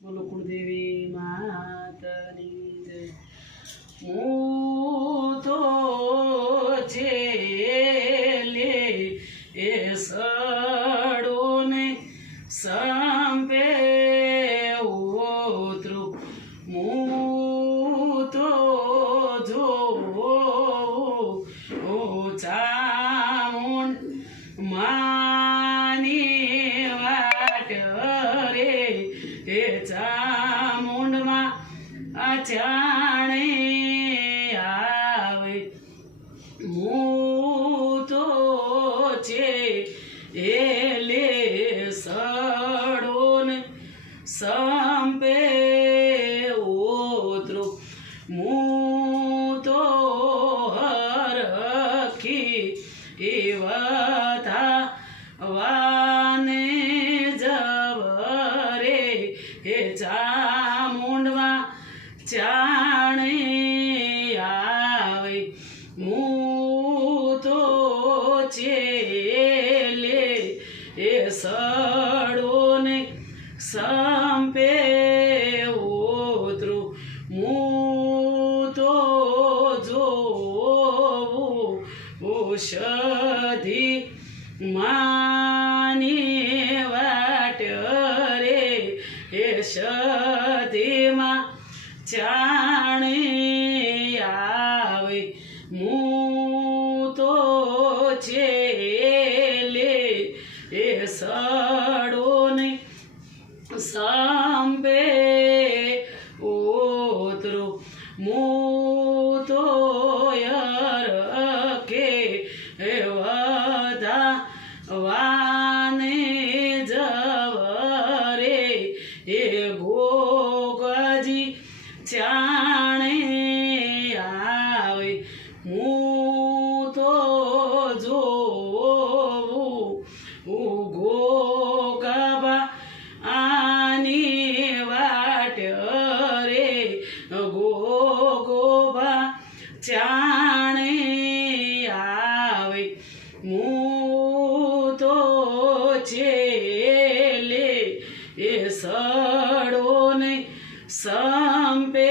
બોલો કુળદેવી માતાની જય। હું તો છેલ્લે એ સડો ને સંપે ઉતરું, હું તો જોઉં ચામુંડ માની વાટ રે, એ ચામુંડમાં અચાણે આવે, હું તો છેલ્લે સડો ને સંપે ઉતરું, હું તો હરખી એવથા વાને જવરે, એ ચામુંડમાં ચાણે આવે, હું તો છેલ્લે એ સડો ને સંપે ઉતરું, હું તો જોઉં ઔષધિ માની વાટ રે, એ સધીમાં ચાણે આવે, હું તો છેલ્લે એ સડો ને સંપે ઉતરું, હું તો હરખે એવથા વાને જવરે, એ ગોગજી ચાણે આવે, હું તો જોઉં ગોગબા આની વાટ રે, ગોગોબા ચાણે આવે, હું તો છેલ્લે એ સડો ને સંપે